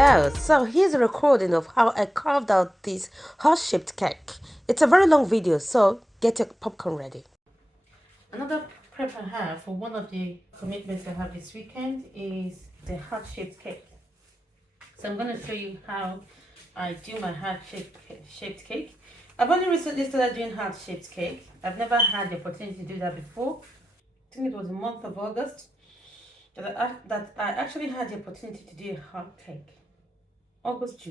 Hello, so here's a recording of how I carved out this heart-shaped cake. It's a very long video, so get your popcorn ready. Another prep I have for one of the commitments I have this weekend is the heart-shaped cake. So I'm going to show you how I do my heart-shaped cake. I've only recently started doing heart-shaped cake. I've never had the opportunity to do that before. I think it was the month of August that I actually had the opportunity to do a heart cake. August.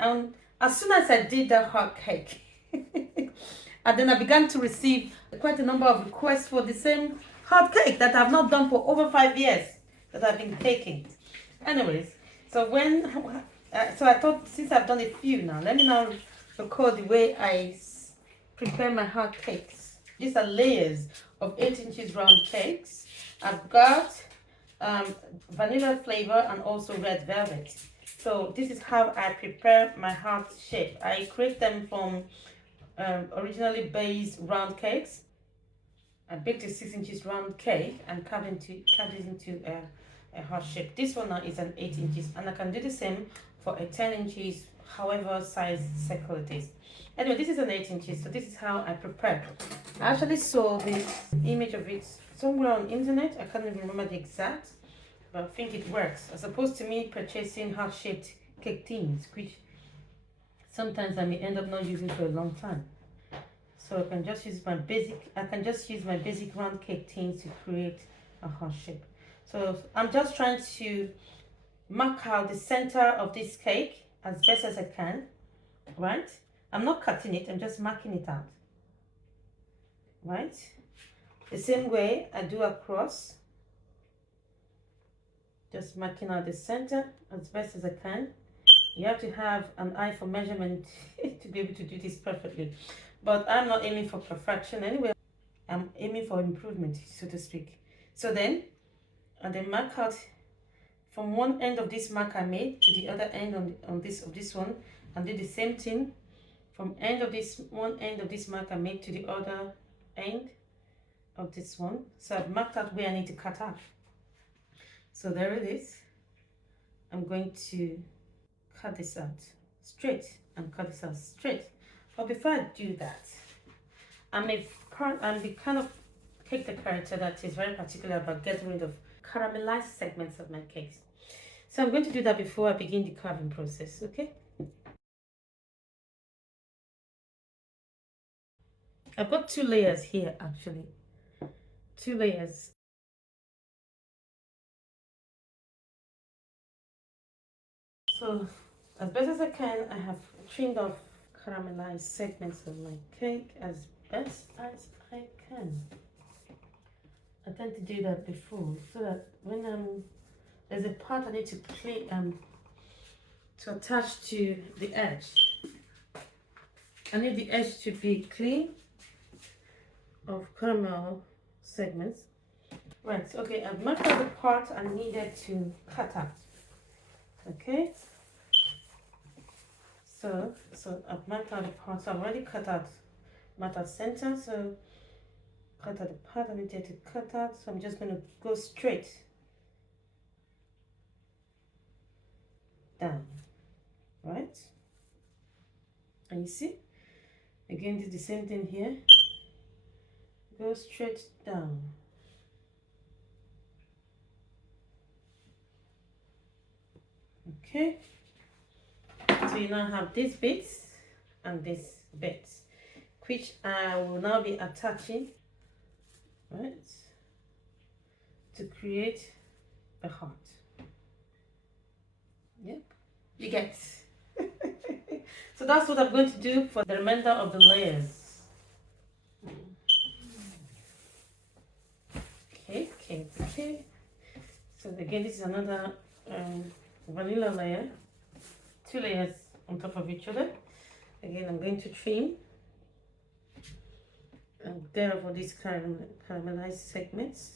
And as soon as I did that hot cake, and then I began to receive quite a number of requests for the same hot cake that I've not done for over 5 years that I've been baking. Anyways, so so I thought since I've done a few now, let me now record the way I prepare my hot cakes. These are layers of 8 inches round cakes. I've got vanilla flavor and also red velvet. So this is how I prepare my heart shape. I create them from originally based round cakes. I baked a 6 inches round cake and carved it into a heart shape. This one now is an 8 inches, and I can do the same for a 10 inches, however size circle it is. Anyway, this is an 8 inches, so this is how I prepare. I actually saw this image of it somewhere on internet. I can't even remember the exact, but I think it works. As opposed to me purchasing heart-shaped cake tins, which sometimes I may end up not using for a long time. So I can just use my basic round cake tins to create a heart shape. So I'm just trying to mark out the center of this cake as best as I can, right? I'm not cutting it, I'm just marking it out, right? The same way I do across, just marking out the center as best as I can. You have to have an eye for measurement to be able to do this perfectly. But I'm not aiming for perfection anyway. I'm aiming for improvement, so to speak. So then, and then mark out from one end of this mark I made to the other end of this one, and do the same thing from end of this one end of this mark I made to the other end of this one. So I've marked out where I need to cut out. So there it is. I'm going to cut this out straight and cut this out straight. But before I do that, I'm the kind of cake decorator that is very particular about getting rid of caramelized segments of my cakes. So I'm going to do that before I begin the carving process, okay? I've got 2 layers here actually. 2 layers. So as best as I can, I have trimmed off caramelized segments of my cake as best as I can. I tend to do that before so that when there's a part I need to clean to attach to the edge. I need the edge to be clean of caramel segments. Right, okay, I've marked out the part I needed to cut out. Okay, so I've marked out the part. So I've already marked out center. So cut out the part I needed to cut out. So I'm just going to go straight down, right? And you see, again, do the same thing here. Go straight down. Okay, so you now have these bits and these bits, which I will now be attaching, right, to create a heart. Yep, you get. So that's what I'm going to do for the remainder of the layers. Okay. So again, this is another vanilla layer, 2 layers on top of each other. Again, I'm going to trim and there for these caramelized segments.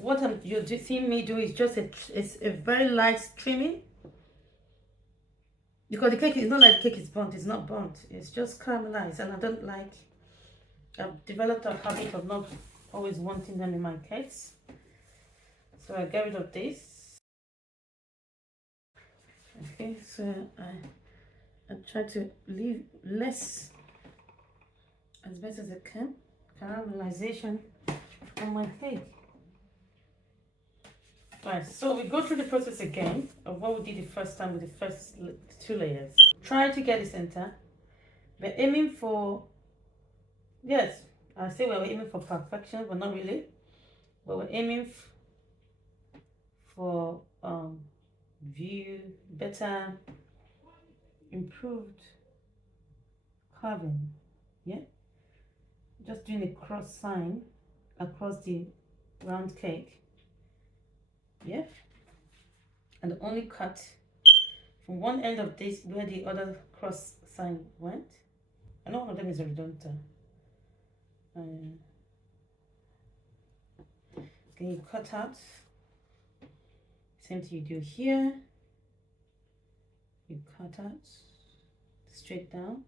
What you're seeing me do is just a very light trimming. because the cake is not like the cake is burnt. It's not burnt. It's just caramelized, and I don't like. I've developed a habit of not always wanting them in my cakes, so I get rid of this. Okay, so I try to leave less as best as I can caramelization on my cake. Right, so we go through the process again of what we did the first time with the first 2 layers. Try to get the center. We're aiming for, yes, I say we're aiming for perfection, but not really. But we're aiming for view, better, improved carving. Yeah, just doing a cross sign across the round cake. Yeah, and only cut from one end of this where the other cross sign went. I know one of them is horizontal. Can you cut out? Same thing you do here. You cut out straight down,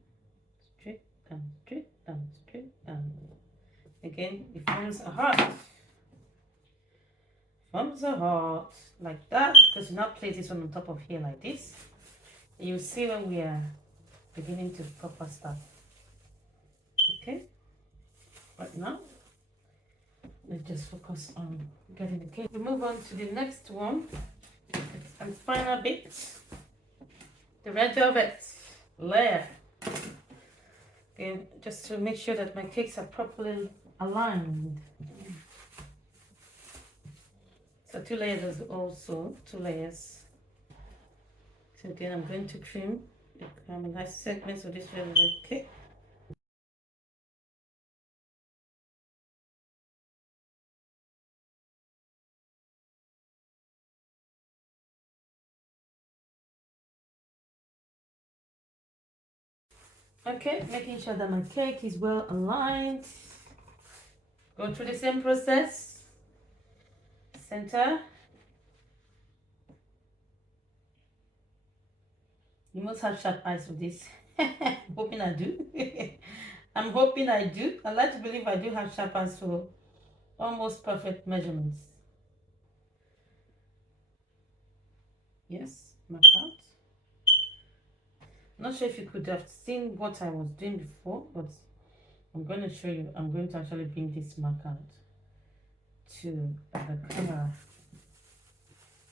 straight down, straight down, straight down. Again, it forms a heart. Forms a heart like that, because you now place this one on top of here like this. You see when we are beginning to proper start. Okay, right now let's just focus on getting the cake. We move on to the next one and final bit, the red velvet layer. Okay, just to make sure that my cakes are properly aligned. So 2 layers is also 2 layers. So again, I'm going to trim the caramelized segments of this velvet cake. Okay, making sure that my cake is well aligned. Go through the same process. Center. You must have sharp eyes for this. Hoping I do. I'm hoping I do. I like to believe I do have sharp eyes for almost perfect measurements. Yes, mark out. Not sure if you could have seen what I was doing before, but I'm going to show you. I'm going to actually bring this mark out to the camera.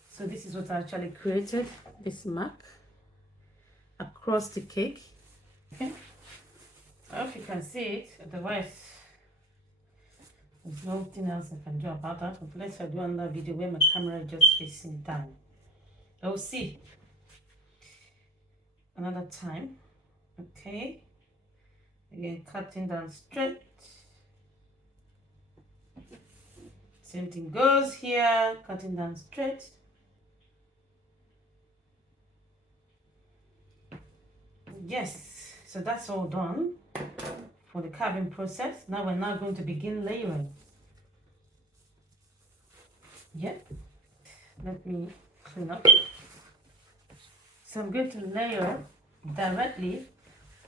So this is what I actually created, this mark across the cake. Okay, I hope you can see it, otherwise there's nothing else I can do about that. But let's do another video where my camera is just facing down. I'll see another time. Okay, again, cutting down straight. Same thing goes here, cutting down straight. Yes, so that's all done for the carving process. Now we're now going to begin layering. Yeah, let me clean up. So I'm going to layer directly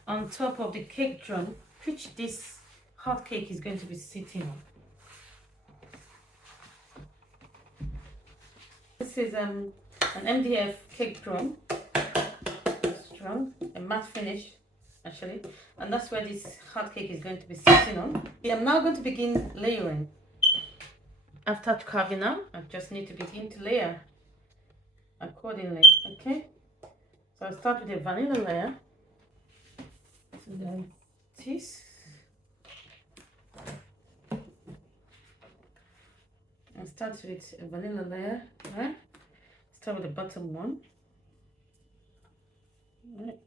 on top of the cake drum, which this hot cake is going to be sitting on. This is an MDF cake drum, a matte finish actually, and that's where this hot cake is going to be sitting on. I'm now going to begin layering. After carving out, I just need to begin to layer accordingly. Okay, so I'll start with a vanilla layer. So then this. I'll start with a vanilla layer, right? Start with the bottom one, right?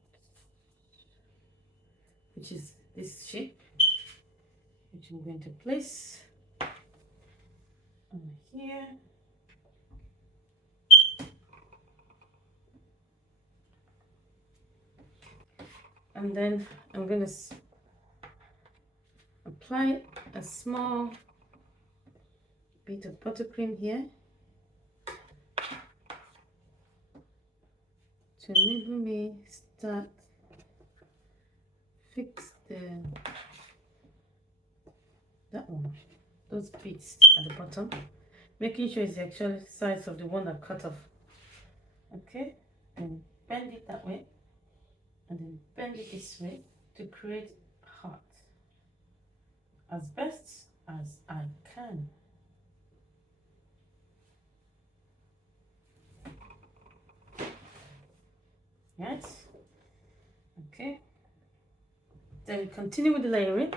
Which is this shape, which I'm going to place on here. And then I'm going to apply a small bit of buttercream here to enable me that, fix that one, those bits at the bottom, making sure it's the actual size of the one that cut off. Okay, and bend it that way, and then bend it this way to create heart as best as I can. Yes. Okay. Then we continue with the layering.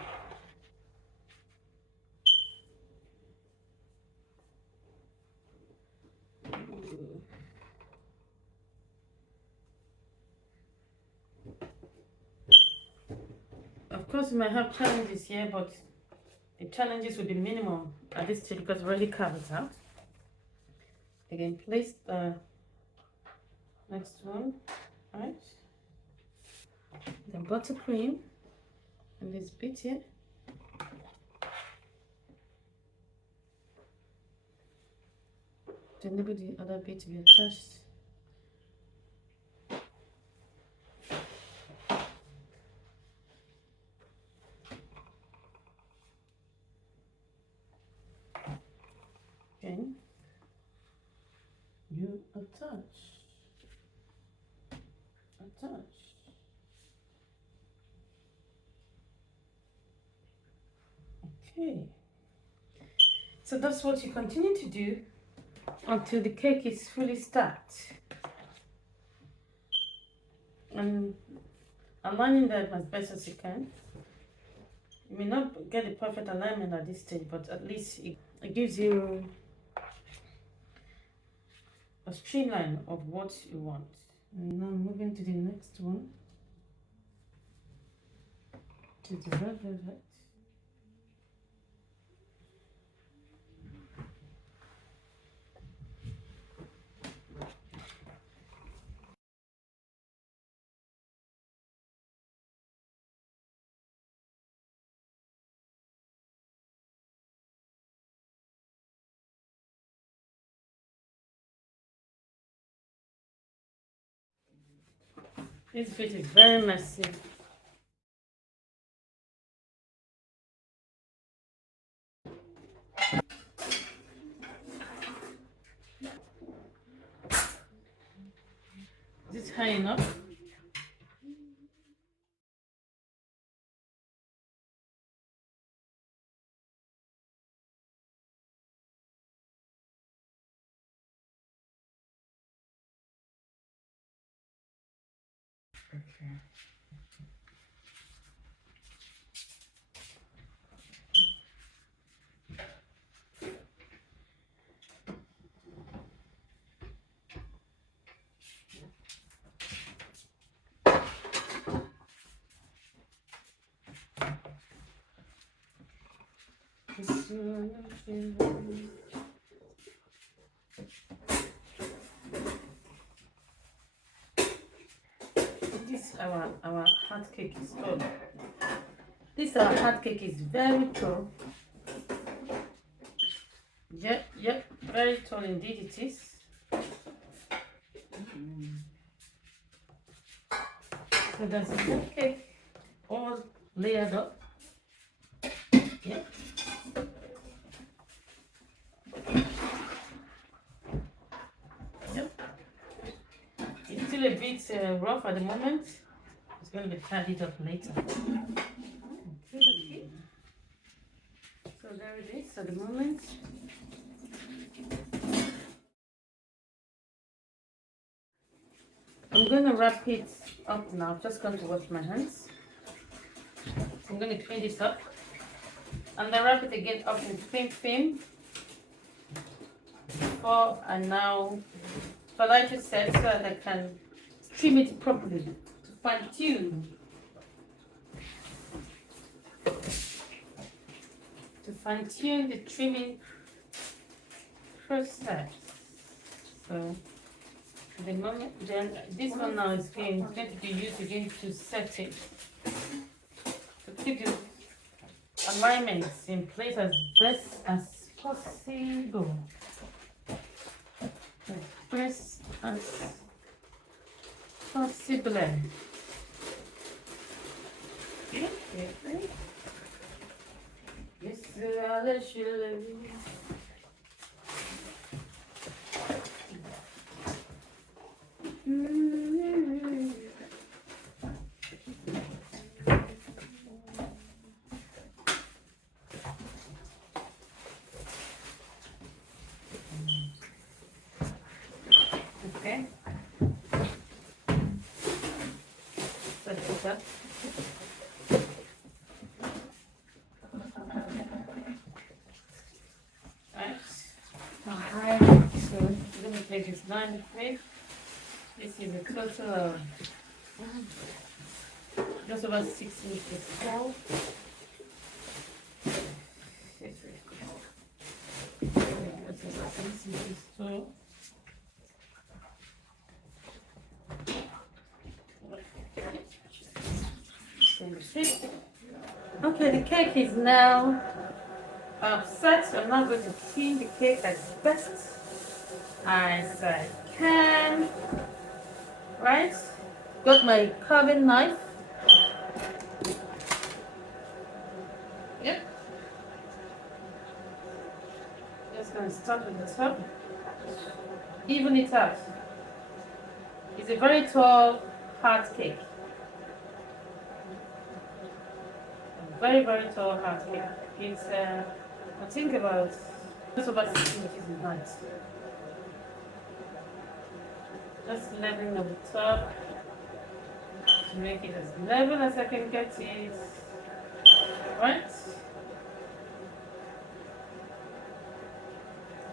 Of course, we might have challenges here, but the challenges will be minimal at this stage because we already carved it out. Again, place the next one, right? Then buttercream and this bit here. Then enable the other bit to be attached. Then you attach. Okay. So that's what you continue to do until the cake is fully stacked. And aligning them as best as you can. You may not get the perfect alignment at this stage, but at least it gives you a streamline of what you want. And now moving to the next one, to the red velvet. This bit is very messy. Is it high enough? Okay. This our hot cake is tall. This our hot cake is very tall. Yep, very tall indeed it is. So that's the hot cake all layered up. Yep. It's still a bit rough at the moment. It's going to be tidied up later. Okay. So there it is at the moment. I'm going to wrap it up now. I'm just going to wash my hands. So I'm going to clean this up. And then wrap it again up in thin film. Before and now, for like I said, so that I can trim it properly to fine tune. To fine tune the trimming process. So the moment then this one now is going to be used again to set it. To keep the alignments in place as best as possible. As best as possible. should. Okay. Let's put that. Right. Alright. So let me take this line away. This is a total of just about 6 inches tall. Okay, the cake is now set. So I'm now going to clean the cake as best as I can. Right? Got my carving knife. Yep. Just going to start with the top. Even it out. It's a very tall, hard cake. Very, very tall hard cake. It's, I think about just over 6 inches in height. Just leveling up the top to make it as level as I can get it. Right?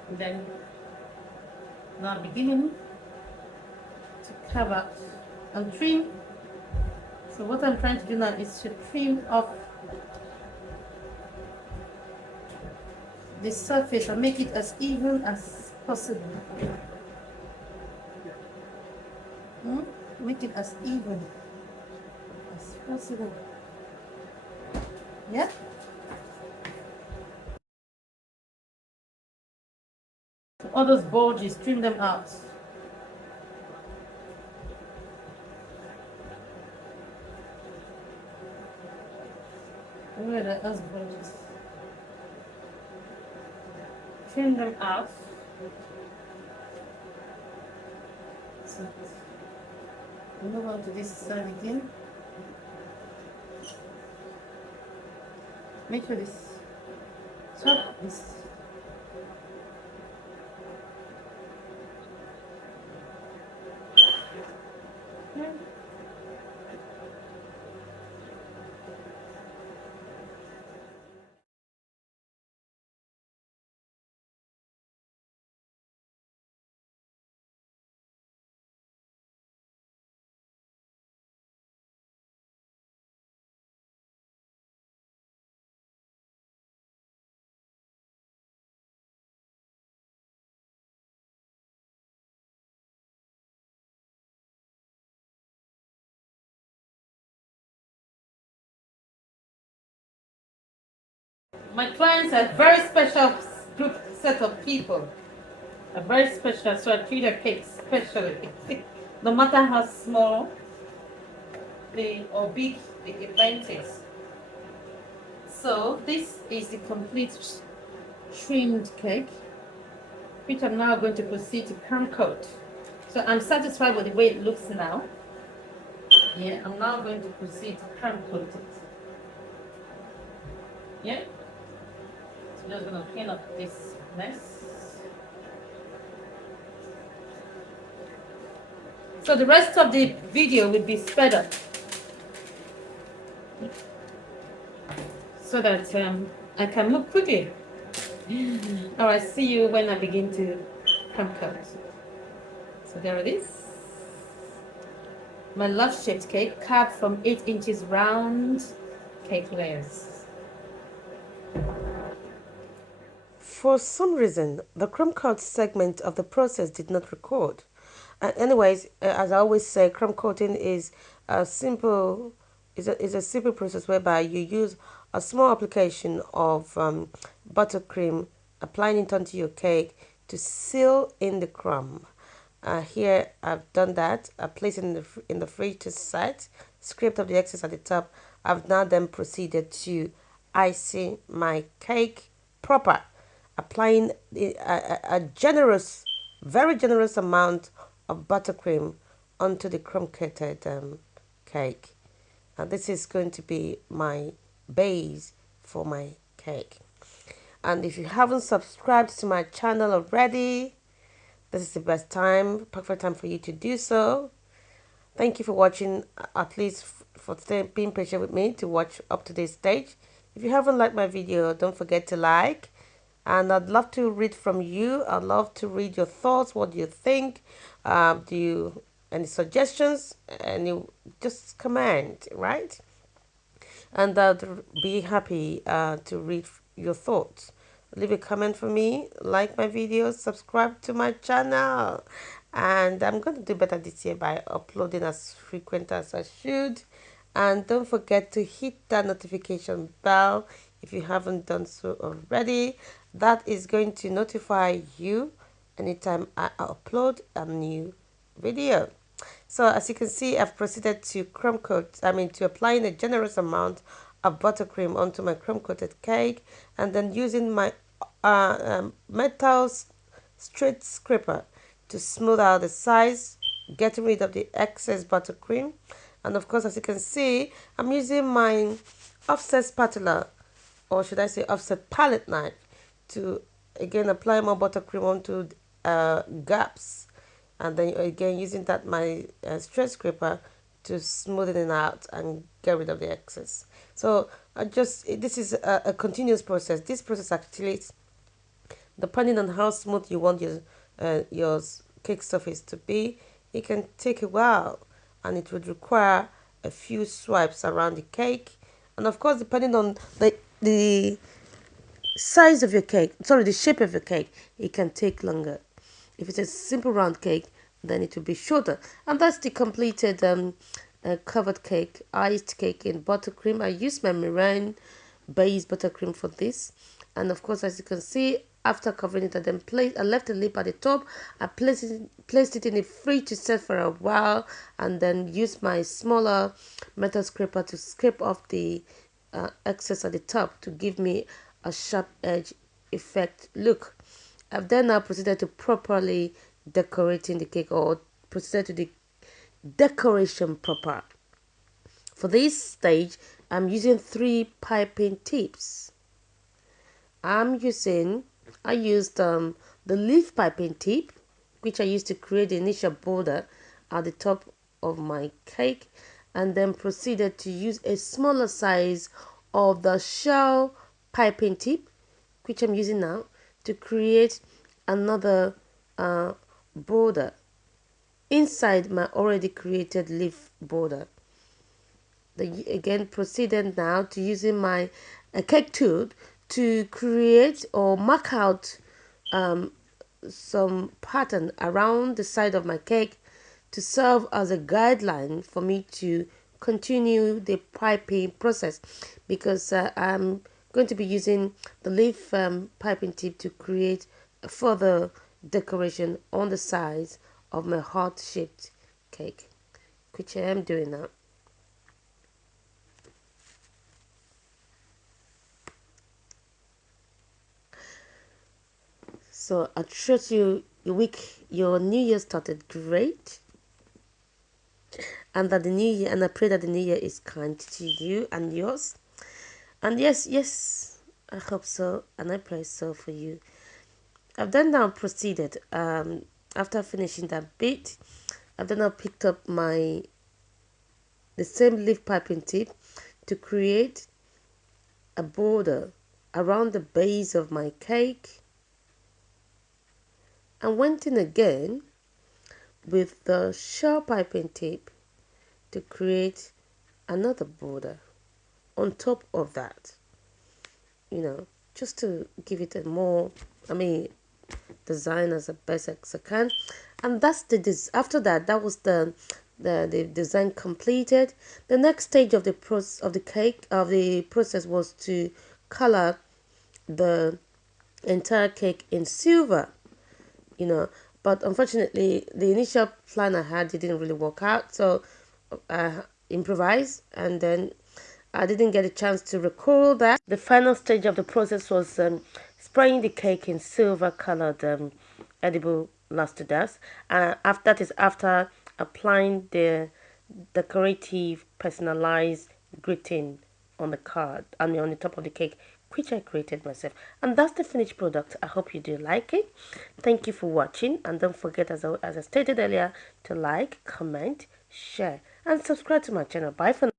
And then now beginning to carve out and trim. So what I'm trying to do now is to trim off the surface and make it as even as possible. Make it as even as possible. Yeah? All those bulges, trim them out. Where are those bulges? Trim them out. So, move on to this side again. Make sure this top is okay. My clients are a very special group set of people. A very special, so I treat their cakes specially. No matter how small or big the event is. So this is the complete trimmed cake, which I'm now going to proceed to crumb coat. So I'm satisfied with the way it looks now. Yeah, I'm now going to proceed to crumb coat it. Yeah. So just gonna clean up this mess. So the rest of the video will be sped up, so that I can move quickly. Alright, see you when I begin to crumb coat. So there it is. My love-shaped cake, carved from 8 inches round cake layers. For some reason, the crumb coat segment of the process did not record. Anyways, as I always say, crumb coating is a simple process whereby you use a small application of buttercream, applying it onto your cake to seal in the crumb. Here I've done that. I placed it in the fridge to set, scraped off the excess at the top. I've now then proceeded to icing my cake proper, applying a generous, very generous amount of buttercream onto the crumb coated cake. And this is going to be my base for my cake. And if you haven't subscribed to my channel already, this is the best time, perfect time for you to do so. Thank you for watching, at least for being patient with me to watch up to this stage. If you haven't liked my video, don't forget to like. And I'd love to read from you. I'd love to read your thoughts. What do you think? Do you any suggestions? Any just comment, right? And I'd be happy to read your thoughts. Leave a comment for me, like my videos, subscribe to my channel. And I'm going to do better this year by uploading as frequent as I should. And don't forget to hit that notification bell if you haven't done so already. That is going to notify you anytime I upload a new video. So as you can see, I've proceeded to to applying a generous amount of buttercream onto my crumb coated cake, and then using my metal straight scraper to smooth out the sides, getting rid of the excess buttercream. And of course, as you can see, I'm using my offset spatula, or should I say offset palette knife, to again apply more buttercream onto gaps, and then again using that my straight scraper to smoothen it out and get rid of the excess. So this is a continuous process. This process actually, depending on how smooth you want your cake surface to be, it can take a while, and it would require a few swipes around the cake. And of course, depending on the size of your cake, sorry, the shape of your cake, it can take longer. If it's a simple round cake, then it will be shorter. And that's the completed covered cake, iced cake in buttercream. I used my meringue based buttercream for this. And of course, as you can see, after covering it, I left the lip at the top. I placed it in the fridge to set for a while, and then used my smaller metal scraper to scrape off the excess at the top to give me a sharp edge effect look. I've then now proceeded to properly decorating the cake, or proceeded to the decoration proper. For this stage, I'm using 3 piping tips. I used the leaf piping tip, which I used to create the initial border at the top of my cake, and then proceeded to use a smaller size of the shell piping tip, which I'm using now, to create another border inside my already created leaf border. Again, proceeded now to using my cake tool to create or mark out some pattern around the side of my cake to serve as a guideline for me to continue the piping process, because I'm going to be using the leaf piping tip to create a further decoration on the sides of my heart shaped cake, which I am doing now. So I trust your new year started great, and that the new year, and I pray that the new year is kind to you and yours. And yes, I hope so, and I pray so for you. I've then now proceeded, after finishing that bit, I've then now picked up the same leaf piping tip to create a border around the base of my cake, and went in again with the shell piping tip to create another border on top of that, just to give it a more, design as best as I can. And that's after that, that was the design completed. The next stage of the process was to color the entire cake in silver, but unfortunately the initial plan I had didn't really work out, so I improvised, and then I didn't get a chance to record that. The final stage of the process was spraying the cake in silver colored edible luster dust. After that is after applying the decorative personalized greeting on the card, I mean on the top of the cake, which I created myself. And that's the finished product. I hope you do like it. Thank you for watching, and don't forget, as I stated earlier, to like, comment, share and subscribe to my channel. Bye for now.